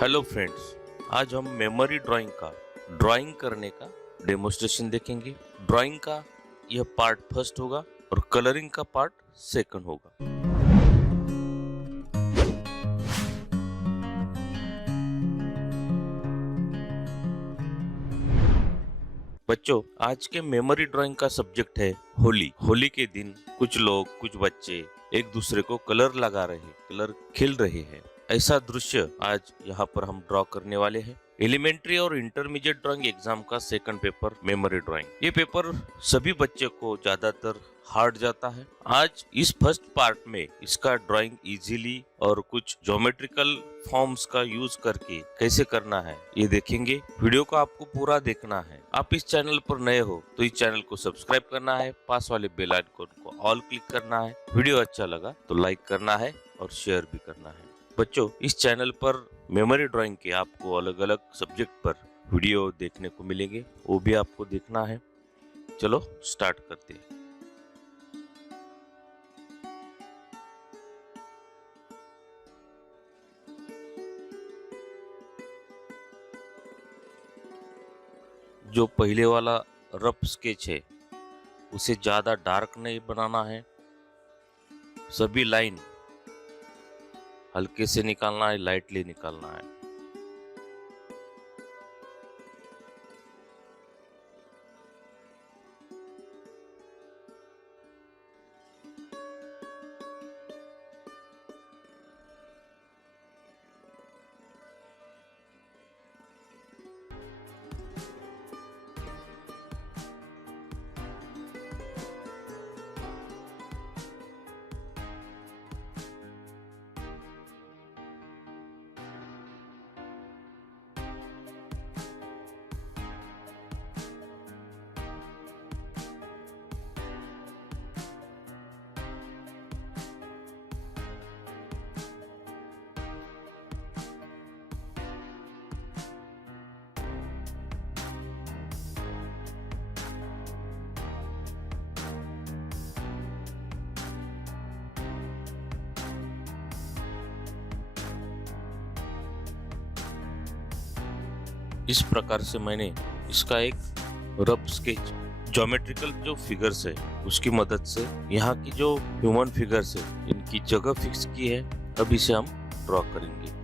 Hello friends, आज हम memory drawing करने का डेमोस्ट्रेशन देखेंगे। ड्राइंग का यह पार्ट फर्स्ट होगा और कलरिंग का पार्ट सेकंड होगा। बच्चों, आज के मेमोरी ड्राइंग का सब्जेक्ट है होली। होली के दिन कुछ लोग, कुछ बच्चे एक दूसरे को कलर खिल रहे हैं। ऐसा दृश्य आज यहाँ पर हम ड्रॉ करने वाले हैं। एलिमेंट्री और इंटरमीडिएट ड्राइंग एग्जाम का सेकंड पेपर मेमोरी ड्राइंग। ये पेपर सभी बच्चे को ज्यादातर हार्ड जाता है। आज इस फर्स्ट पार्ट में इसका ड्राइंग इजीली और कुछ ज्योमेट्रिकल फॉर्म्स का यूज करके कैसे करना है ये देखेंगे। वीडियो को आपको पूरा देखना है। आप इस चैनल पर नए हो तो इस चैनल को सब्सक्राइब करना है, पास वाले बेल आइकन को ऑल क्लिक करना है। वीडियो अच्छा लगा तो लाइक करना है और शेयर भी करना है। बच्चों, इस चैनल पर मेमोरी ड्राइंग के आपको अलग अलग सब्जेक्ट पर वीडियो देखने को मिलेंगे, वो भी आपको देखना है। चलो स्टार्ट करते हैं। जो पहले वाला रफ स्केच है उसे ज्यादा डार्क नहीं बनाना है। सभी लाइन हल्के से निकालना है, लाइटली निकालना है। इस प्रकार से मैंने इसका एक रफ स्केच ज्योमेट्रिकल जो फिगर्स है उसकी मदद से यहाँ की जो ह्यूमन फिगर्स है इनकी जगह फिक्स की है। अब इसे हम ड्रॉ करेंगे।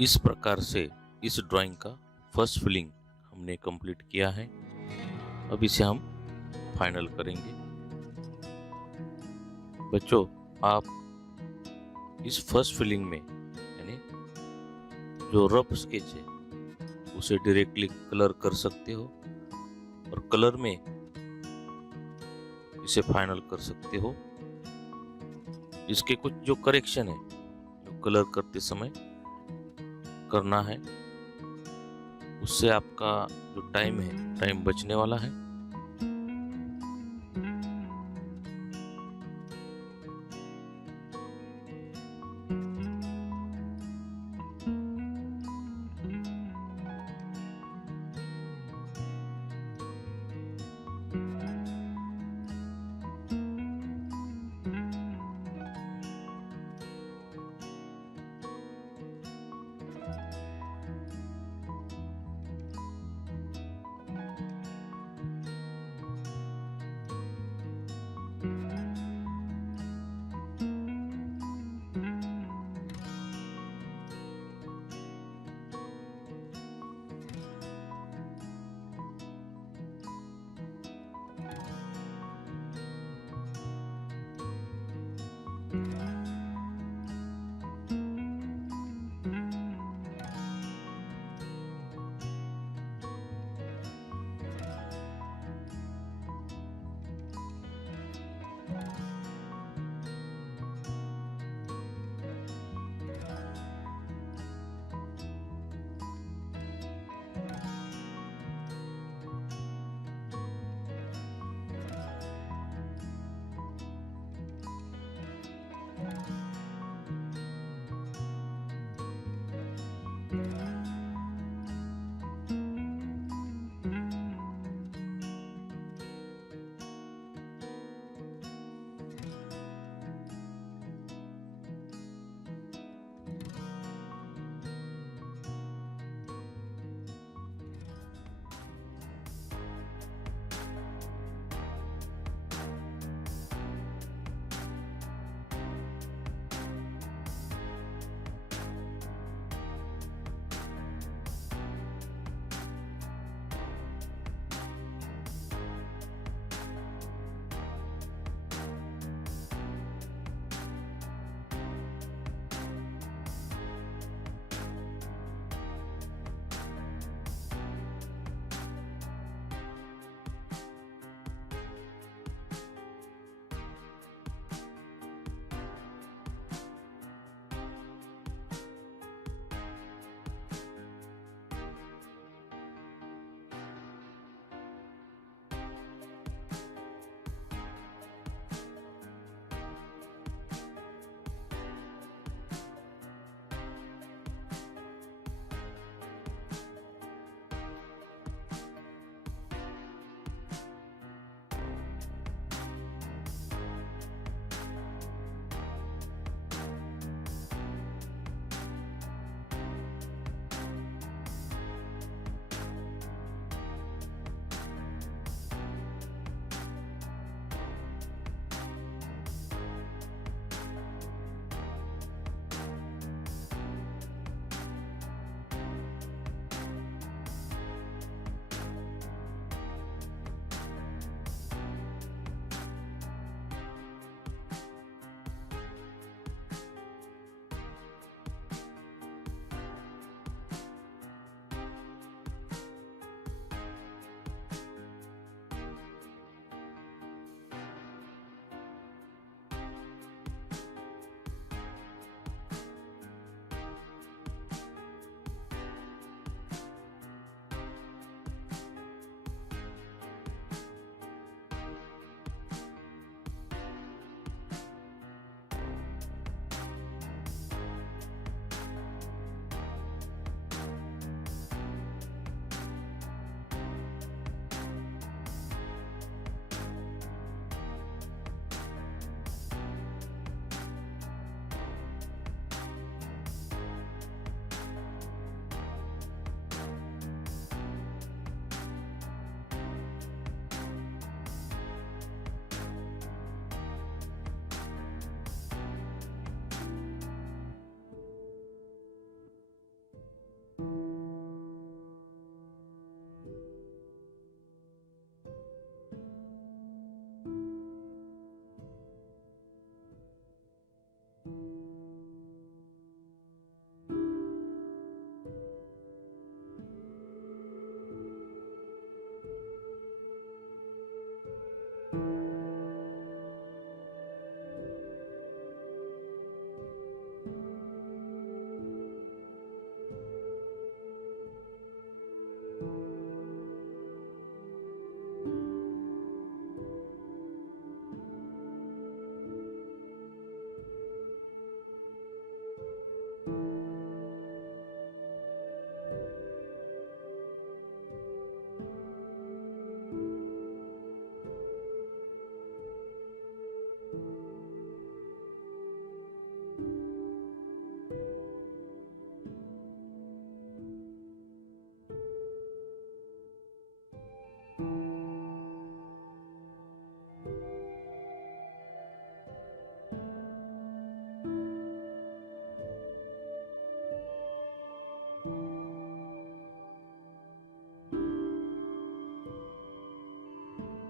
इस प्रकार से इस ड्राइंग का फर्स्ट फिलिंग हमने कंप्लीट किया है। अब इसे हम फाइनल करेंगे। बच्चों, आप इस फर्स्ट फिलिंग में यानी जो रफ स्केच है उसे डायरेक्टली कलर कर सकते हो और कलर में इसे फाइनल कर सकते हो। इसके कुछ जो करेक्शन है जो कलर करते समय करना है, उससे आपका जो टाइम है टाइम बचने वाला है।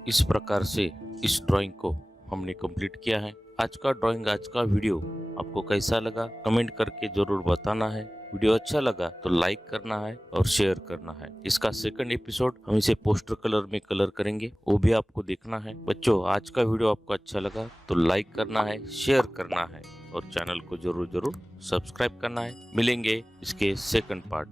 इस प्रकार से इस ड्राइंग को हमने कंप्लीट किया है। आज का वीडियो आपको कैसा लगा कमेंट करके जरूर बताना है। वीडियो अच्छा लगा तो लाइक करना है और शेयर करना है। इसका सेकंड एपिसोड हम इसे पोस्टर कलर में कलर करेंगे, वो भी आपको देखना है। बच्चों, आज का वीडियो आपको अच्छा लगा तो लाइक करना है, शेयर करना है और चैनल को जरूर सब्सक्राइब करना है। मिलेंगे इसके सेकंड पार्ट।